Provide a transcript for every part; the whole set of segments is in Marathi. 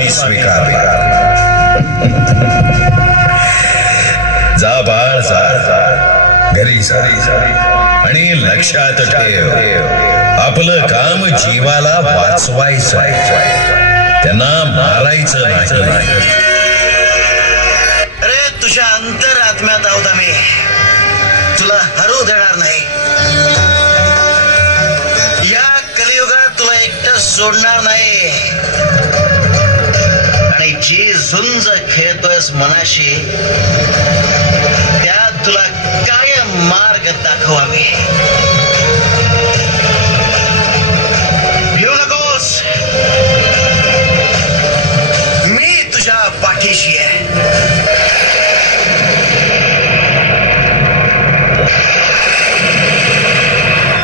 मी स्वीकारला. जा बाळ जा, घरी जा आणि लक्षात ठेव, आपलं काम जीवाला वाचवायचं, त्यांना मारायचं नाही. अरे तुझ्या अंतरात्म्यात आहोत आम्ही, तुला हरू देणार नाही. या कलियुगात तुला एकटं सोडणार नाही. आणि जी झुंज खेळतोयस मनाशी, त्यात तुला कायम मार्ग दाखवू आम्ही. भिऊ नकोस, मी तुझ्या पाठीशी आहे.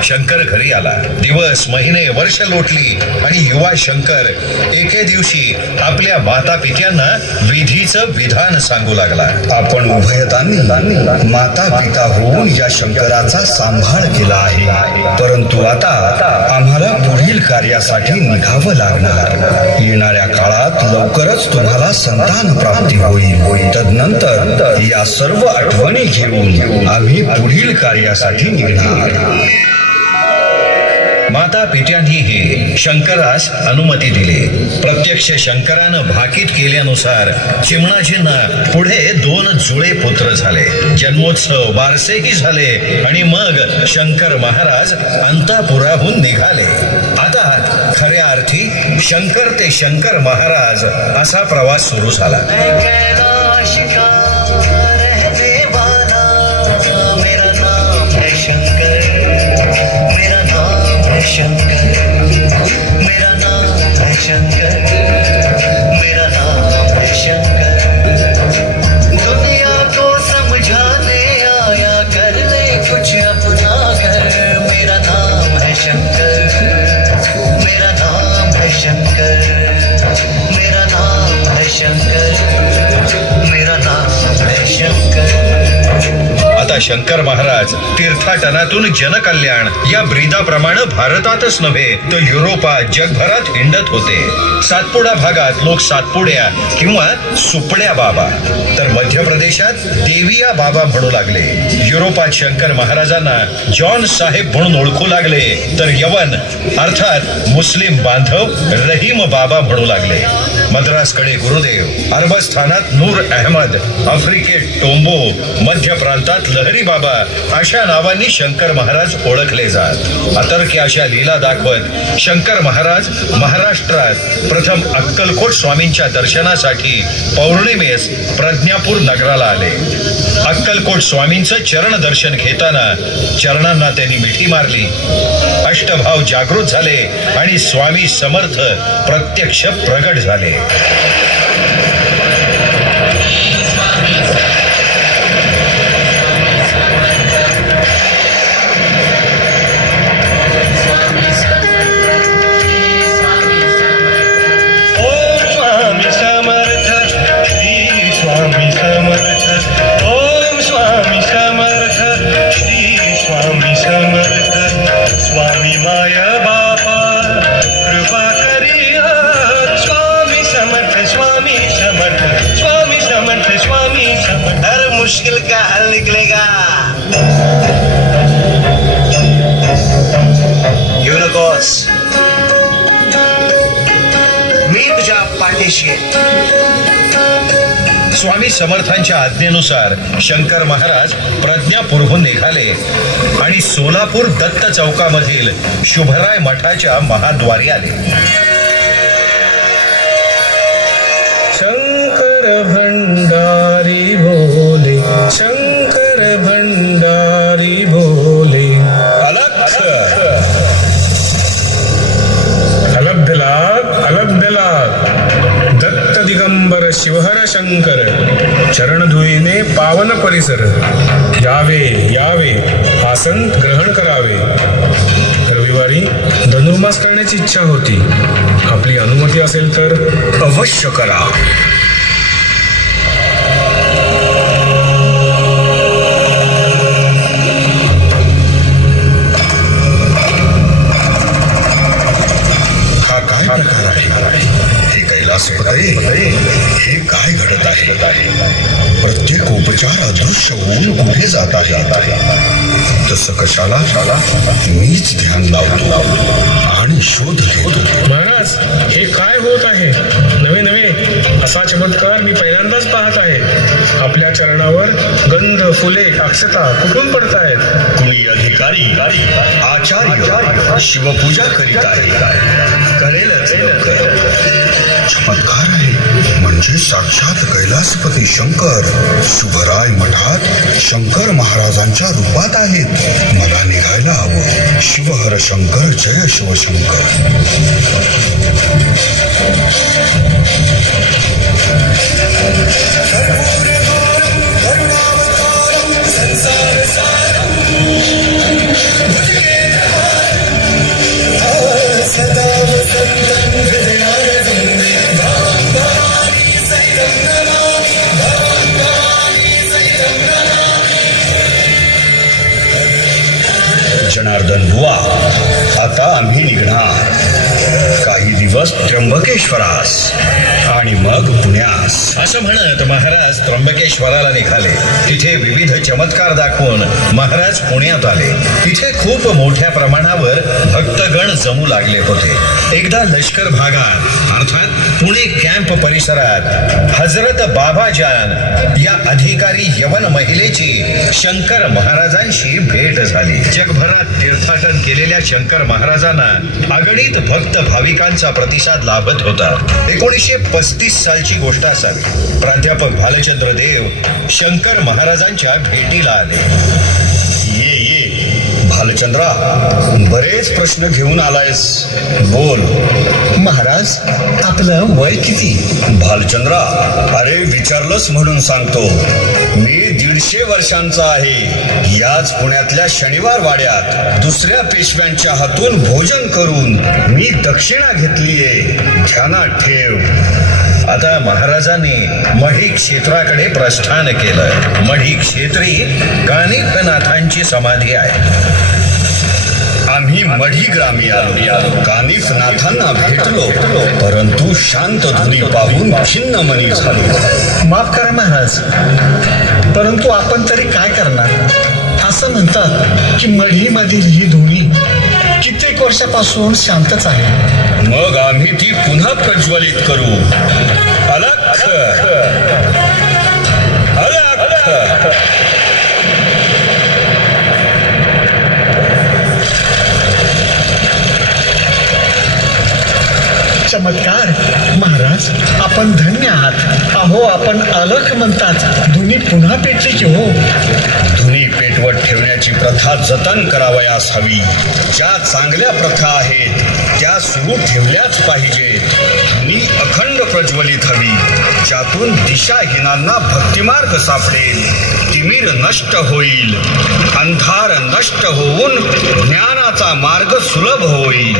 शंकर घरी आला. दिवस, महिने, वर्ष लोटली आणि युवा शंकर एके दिवशी आपल्या माता पित्यांना विधीचं विधान सांगू लागला. आपण उभयतांनी माता पिता होऊन या शंकराचा सांभाळ केला आहे, परंतु आता आम्हाला पुढील कार्यासाठी निघावं लागणार. येणाऱ्या काळात लवकरच तुम्हाला संतान प्राप्ती होईल. तदनंतर या सर्व आठवणी घेऊन आम्ही पुढील कार्यासाठी निघणार. माता पित्यांनीही शंकरास अनुमती दिली. प्रत्यक्ष शंकरानं भाकीत केल्यानुसार चिमणाजींना पुढे 2 जुळे पुत्र झाले. जन्मोत्सव बारसेही झाले आणि मग शंकर महाराज अंतापुराहून निघाले. आता खऱ्या अर्थी शंकर ते शंकर महाराज असा प्रवास सुरू झाला. शंकर, मेरा नाम है शंकर, मेरा नाम है शंकर. दुनिया को समझाने आया, कर ले कुछ अपना कर. मेरा नाम है शंकर, मेरा नाम है शंकर, मेरा नाम है शंकर, मेरा नाम है शंकर. आता शंकर महाराज तीर्थाटनातून जनकल्याण या ब्रीदाप्रमाणे भारतातच नव्हे तर युरोपात, जगभरात हिंडत होते. सातपुडा भागात लोक सातपुड्या किंवा सुपड्या बाबा, तर मध्य प्रदेशात देविया बाबा म्हणू लागले. युरोपात शंकर महाराजांना जॉन साहेब म्हणून ओळखू लागले, तर यवन अर्थात मुस्लिम बांधव रहीम बाबा म्हणू लागले. मद्रासकडे गुरुदेव, अरबस्थानात नूर अहमद, आफ्रिकेत टोंबो, मध्य प्रांतात लहरी बाबा अशा नावांनी शंकर महाराज ओळखले जात. अतर्क्य अशा लीला दाखवत शंकर महाराज महाराष्ट्रात प्रथम अक्कलकोट स्वामींच्या दर्शनासाठी पौर्णिमेस प्रज्ञापूर नगराला आले. अक्कलकोट स्वामींचं चरण दर्शन घेताना चरणांना त्यांनी मिठी मारली. अष्टभाव जागृत झाले आणि स्वामी समर्थ प्रत्यक्ष प्रगट झाले. मुश्किल का हल निकलेगा. येऊ नकोस, मी तुझ्या पाठीशी आहे. स्वामी समर्थांच्या आज्ञेनुसार शंकर महाराज प्रज्ञापूरहून निघाले आणि सोलापूर दत्त चौकामधील शुभराय मठाच्या महाद्वारी आले. शंकर भंडारी भोले, शंकर भंडारी भोले. अलब्धलाग दत्त दिगंबर शिवहर शंकर, चरणधुईने पावन परिसर. यावे यावे आसन ग्रहण करावे. रविवारी धनुर्मास करण्याची इच्छा होती. आपली अनुमती असेल तर अवश्य करा. कैलासपते, हे काय घडत आहे? प्रत्येक उपचार अदृश्य होऊन कुठे जात आहे? तसं कशाला? मीच ध्यान लावतो आणि शोध घेतो. महाराज, हे काय होत आहे? नवे नवे असा चमत्कार मी पहिल्यांदाच पाहत आहे. आपल्या चरणावर गंध, फुले, अक्षता कुठून पडतायत? कुणी अधिकारी, आचार्य शिवपूजा करीत आहे. कळेलच लवकर. चमत्कार आहे म्हणजे साक्षात कैलासपती शंकर शुभराय मठात शंकर महाराजांच्या रूपात आहेत. मला निघायला हवं. शिवहर शंकर, जय शिवशंकर. जनार्दन बुवा, आता आम्ही निघणार. काही दिवस त्र्यंबकेश्वरास आणि मग पुण्यास. असं म्हणत महाराज त्र्यंबकेश्वराला निघाले. तिथे विविध चमत्कार दाखवून महाराज पुण्यात आले. तिथे खूप मोठ्या प्रमाणावर भक्तगण जमू लागले होते. एकदा लष्कर भागात अर्थात पुणे कॅम्प परिसरात हजरत बाबाजान या अधिकारी यवन महिलेची शंकर महाराजांशी भेट झाली. जगभरात तीर्थाटन केलेल्या शंकर महाराजांना अगणित भक्त भाविकांचा प्रतिसाद लाभत होता. 1935 सालची गोष्ट असावी. प्राध्यापक भालचंद्र देव शंकर महाराजांच्या भेटीला आले. ये भालचंद्रा, बरेच प्रश्न घेऊन आलायस, बोल. महाराज, आपलं वय किती? भालचंद्रा, अरे विचारलंस म्हणून सांगतो. मी 150 वर्षांचा आहे. याच पुण्यातल्या शनिवार वाड्यात दुसऱ्या पेशव्यांच्या हातून भोजन करून मी दक्षिणा घेतलीये. ध्यानात ठेव. आता महाराजांनी मढी क्षेत्राकडे प्रस्थान केलं. मढी क्षेत्री कानिफनाथांची समाधी आहे. आम्ही मढी ग्रामी आलो. कानिफनाथांना भेटलो, परंतु शांत धुनी पाहून खिन्न मनी झालो. माफ करा महाराज, परंतु आपण तरी काय करणार? असं म्हणतात की मढीमधील ही धुनी कित्येक वर्षापासून शांतच आहे. मग आम्ही ती पुन्हा प्रज्वलित करू. अलख अलख. चमत्कार महाराज, आपण धन्य आहात. अहो, आपण अलख म्हणतात, धुनी पुन्हा पेटली की हो? धुनी पेटवत ठेवण्याची प्रथा जतन करावयास हवी. ज्या चांगल्या प्रथा आहेत त्या सुरू ठेवल्याच पाहिजेत. धुनी अखंड प्रज्वलित हवी, ज्यातून दिशाहीनांना भक्तिमार्ग सापडेल, तिमिर नष्ट होईल, अंधार नष्ट होऊन ज्ञानाचा मार्ग सुलभ होईल.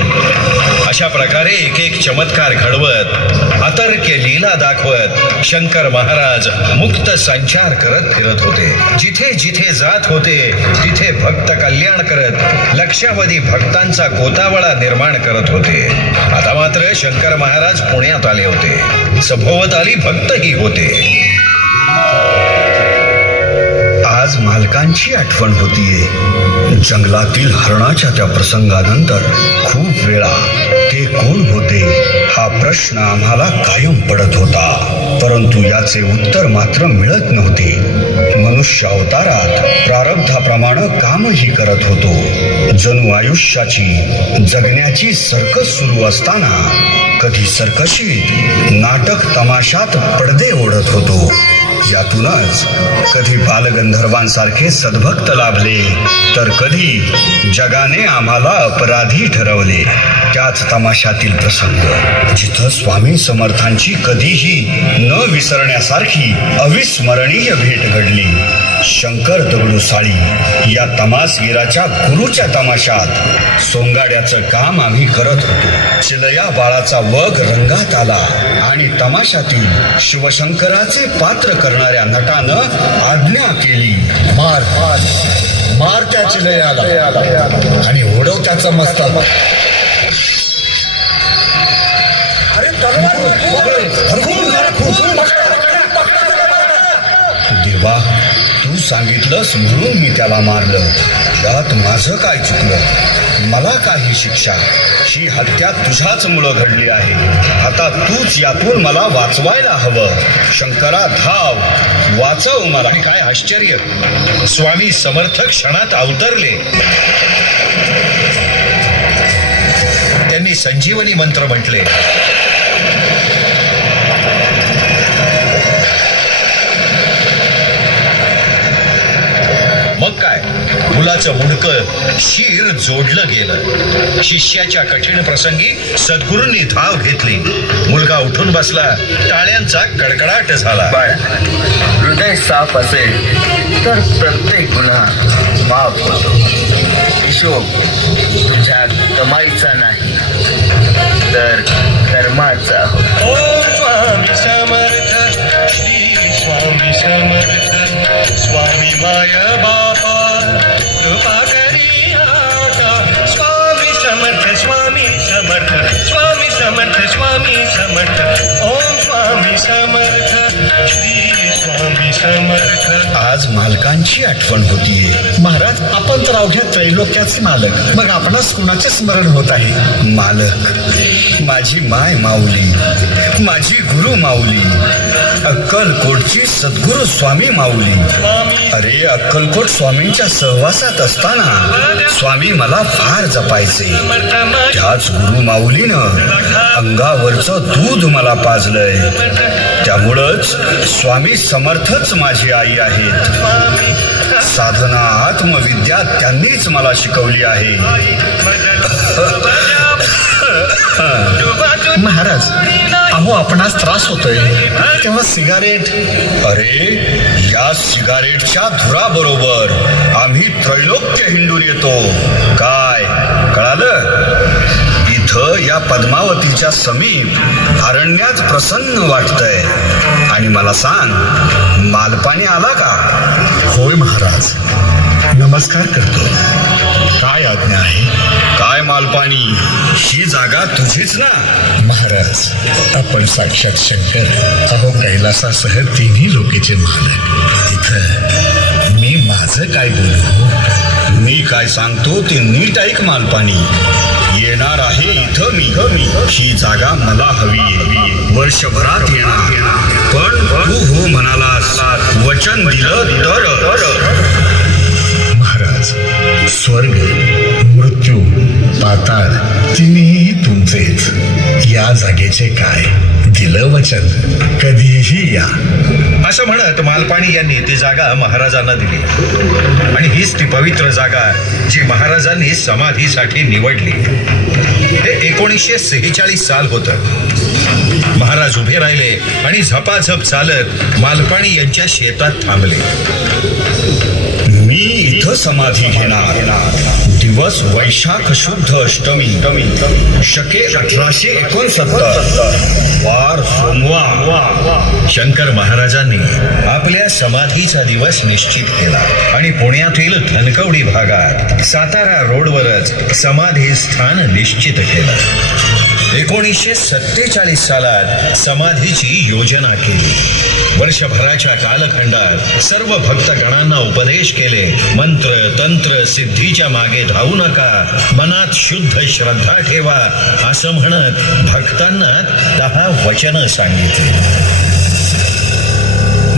अशा प्रकारे एक एक चमत्कार घडवत अतर्क्य लीला दाखवत शंकर महाराज मुक्त संचार करत फिरत होते. जिथे जिथे जात होते तिथे भक्त कल्याण करत लक्षावधी भक्तांचा गोतावळा निर्माण करत होते. आता मात्र शंकर महाराज पुण्यात आले होते. सभोवताली भक्तही होते. आज मालकांची आठवण होतीये. जंगलातील हरणाच्या त्या प्रसंगानंतर खूप वेळा ते कोण होते हा प्रश्न आम्हाला कायम पडत होता, परंतु याचे उत्तर मात्र मिळत नव्हते. मनुष्य अवतारात प्रारब्धाप्रमाणे कामही करत होतो. जणू आयुष्याची जगण्याची सर्कस सुरू असताना कधी सर्कशीत नाटक तमाशात पडदे ओढत होतो. यातूनच कधी बालगंधर्वांसारखे सद्भक्त लाभले, तर कधी जगाने आम्हाला अपराधी ठरवले. त्याच तमाशातील प्रसंग जिथं स्वामी समर्थांची कधीही न विसरण्यासारखी अविस्मरणीय भेट घडली. शंकर दगडूसाळी या तमासगीराच्या गुरुच्या तमाशात सोंगाड्याचं काम आम्ही करत होतो. चिलया बाळाचा वग रंगात आला आणि तमाशातील शिवशंकराचे पात्र करणाऱ्या नटानं आज्ञा केली, मार मार मार त्या चिलयाला आणि उडव त्याचं मस्तक. अरे तलवार देवा, तू सांगितलंस म्हणून मी त्याला मारलं. यात माझं काय चुकलं? मला काही शिक्षा? ही हत्या तुझ्याच मुळे घडली आहे. आता तूच यातून मला वाचवायला हवं. शंकरा, धाव, वाचव मला. आणि काय आश्चर्य, स्वामी समर्थ क्षणात अवतरले. त्यांनी संजीवनी मंत्र म्हटले. मग काय, मुलाचं मुंडकं शीर जोडलं गेलं. शिष्याच्या कठीण प्रसंगी सद्गुरूंनी धाव घेतली. मुलगा उठून बसला. टाळ्यांचा कडकडाट झाला. बाळ, हृदय साफ असेल तर प्रत्येक गुन्हा माफ होतो. हिशोब तुझ्या कमाईचा नाही तर कर्माचा होतो. ओम स्वामी समर्थ, श्री स्वामी समर्थ, स्वामी माय बापा कृपा करी आता. स्वामी समर्थ, स्वामी समर्थ, स्वामी समर्थ, स्वामी समर्थ. ओम स्वामी समर्थ, श्री स्वामी समर्थ. आज मालकांची आठवण होतीये. महाराज, आपण तर अवघ्या त्रैलोक्याचे मालक, मग आपणास कुणाचे स्मरण होत आहे? मालक, माझी माय माऊली, माझी गुरु माऊली, अक्कलकोटची सद्गुरू स्वामी माऊली. अरे, अक्कलकोट स्वामींच्या सहवासात असताना स्वामी मला फार जपायचे. त्याच गुरु माऊलीनं अंगावरचं दूध मला पाजलंय. त्यामुळंच स्वामी समर्थच माझी आई आहेत. साधना, आत्मविद्या त्यांनीच मला शिकवली आहे. महाराज, अहो आपणास त्रास होतोय तेव्हा सिगारेट. अरे, या सिगारेटच्या धुराबरोबर आम्ही त्रैलोक्य हिंडून येतो. काय कळालं? इथं या पद्मावतीच्या समीप अरण्यात प्रसन्न वाटतंय. आणि मला सांग, मालपाणी आला का? होय महाराज, नमस्कार करतो. काय आज्ञा आहे? काय मालपाणी, ही जागा तुझीच ना? महाराज, आपण साक्षात शंकर, अहो कैलासासह तिन्ही लोकेचे मालक. इथं मी माझं काय बोलू? मी काय सांगतो ते नीट ऐक मालपाणी. येणार आहे इथं मी. ही जागा मला हवी. वर्षभरात येणार. पण तू हो म्हणालास, वचन दिलं तर. महाराज, स्वर्ग, मृत्यू, पाताळ तिन्ही तुमचेच. या जागेचे काय? दिलं वचन, कधीही या. असं म्हणत मालपाणी यांनी ती जागा महाराजांना दिली. आणि हीच ती पवित्र जागा जी महाराजांनी समाधीसाठी निवडली. हे 1946 साल होतं. महाराज उभे राहिले आणि झपाझप चालत मालपाणी यांच्या शेतात थांबले. मी इथं समाधी घेणार. दिवस वैशाख शुद्ध अष्टमी, शके 1869, वार सोमवार. शंकर महाराजांनी आपल्या समाधीचा दिवस निश्चित केला आणि पुण्यातील धनकवडी भागात सातारा रोडवरच समाधी स्थान निश्चित केलं. 1947 सालात समाधीची योजना केली. वर्षभराच्या कालखंडात सर्व भक्तगणांना उपदेश केले. मंत्र तंत्र सिद्धीच्या मागे धावू नका, मनात शुद्ध श्रद्धा ठेवा असं म्हणत भक्तांना 10 वचनं सांगितली.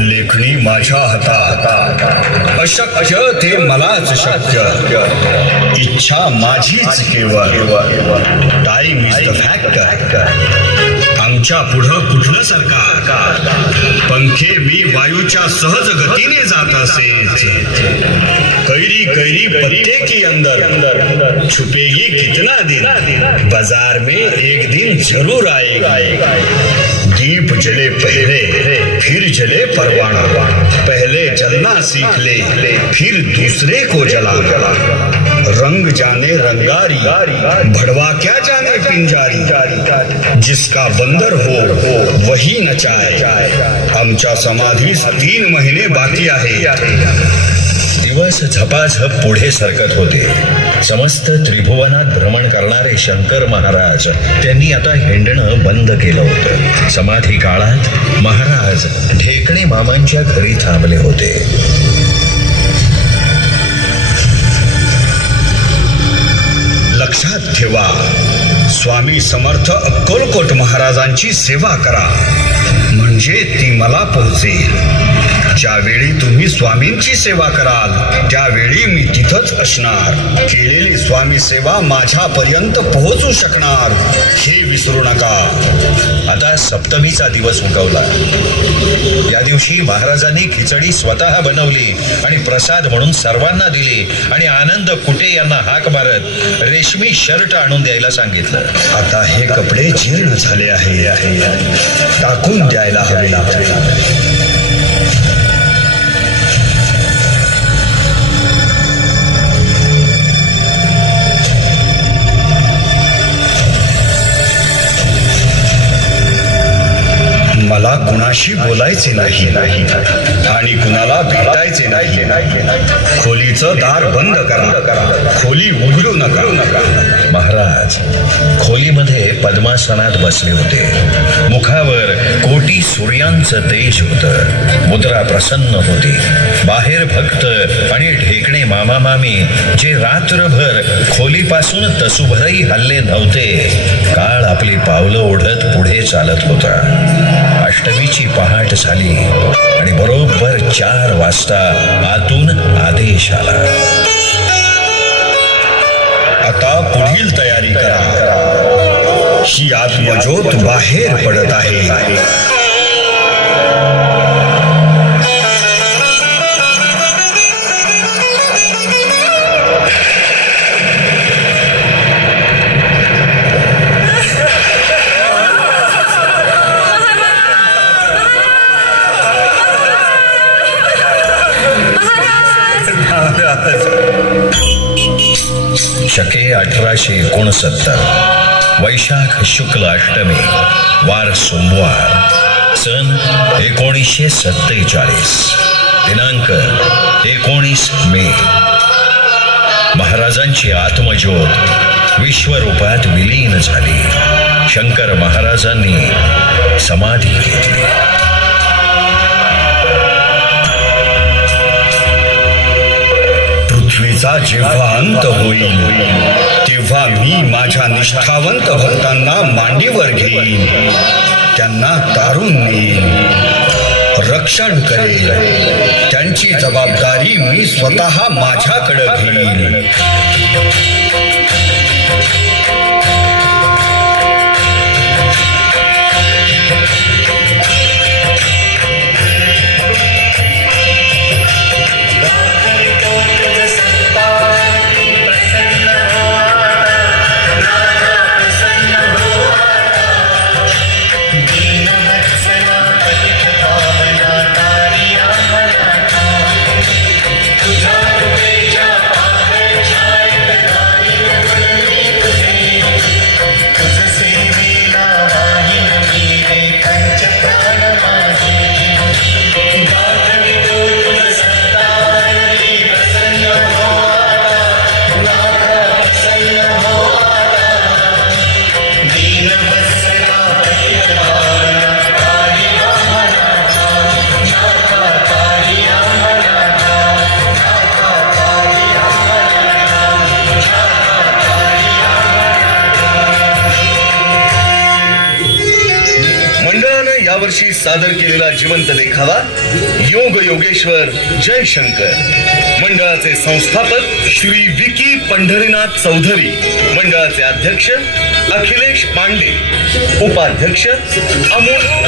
लेखणी माझ्या हातात, अशक्य ते मलाच शक्य. इच्छा माझीच केवळ. Time is the factor. आमच्या पुढं कुठलं सरकार? पंखे मी वायूच्या सहज गतीने जात असे. कैरी कैरी पत्ते की अंदर छुपेगी कितना दिन, बाजार में एक दिन जरूर आएगा. दीप जले पहले, फिर जले परवाना. पहले जलना सीख ले, फिर दूसरे को जला. रंग जाने रंगारी, भड़वा क्या जाने पिंजारी. जिसका बंदर हो वही नचाए. आमच्या समाधीस 3 महिने बाकी आहे. दिवस झपाझप पुढे सरकत होते. समस्त त्रिभुवनात भ्रमण करणारे शंकर महाराज त्यांनी आता हिंडणं बंद केलं होतं. समाधी काळात महाराज ढेकणे मामांच्या घरी थांबले होते. लक्षात ठेवा, स्वामी समर्थ अक्कलकोट महाराजांची सेवा करा म्हणजे ती मला पोहोचेल. ज्यावेळी तुम्ही स्वामींची सेवा कराल त्यावेळी मी तिथंच असणार. केलेली स्वामी सेवा माझ्यापर्यंत पोहोचू शकणार हे विसरू नका. आता सप्तमीचा दिवस उगवला. या दिवशी महाराजांनी खिचडी स्वतः बनवली आणि प्रसाद म्हणून सर्वांना दिली आणि आनंद कुटे यांना हाक मारत रेशमी शर्ट आणून द्यायला सांगितलं. आता हे कपडे जीर्ण झाले आहे, टाकून द्यायला हवे. मला कुणाशी बोलायचे नाही आणि कुणाला भेटायचे नाही. खोलीचं दार बंद करा, खोली उघडू नका. महाराज खोलीमध्ये पद्मासनात बसले होते. मुखावर कोटी सूर्यांचं तेज होतं. मुद्रा प्रसन्न होती. बाहेर भक्त आणि ढेकणे मामा मामी जे रात्रभर खोलीपासून तसूभरही हल्ले नव्हते. काळ आपली पावलं ओढत पुढे चालत होता. अष्टमीची पहाट झाली आणि बरोबर 4 वाजता आतून आदेश आला. आता पुढील तयारी करा. ही आत्मज्योत बाहेर पडत आहे. शके 1869 वैशाख शुक्ल अष्टमी वार सोमवार सन 1947 दिनांक 19 मे. महाराजांची आत्मज्योत विश्वरूपात विलीन झाली. शंकर महाराजांनी समाधी घेतली. पृथ्वीचा जेव्हा अंत होईल तेव्हा मी माझ्या निष्ठावंत भक्तांना मांडीवर घेईन. त्यांना तारून नेईन, रक्षण करेन. त्यांची जबाबदारी मी स्वतः माझ्याकडे घेईन. यावर्षी सादर केलेला जिवंत देखावा योग योगेश्वर जयशंकर. मंडळाचे संस्थापक श्री विकी पंढरीनाथ चौधरी, मंडळाचे अध्यक्ष अखिलेश पांडे, उपाध्यक्ष अमोल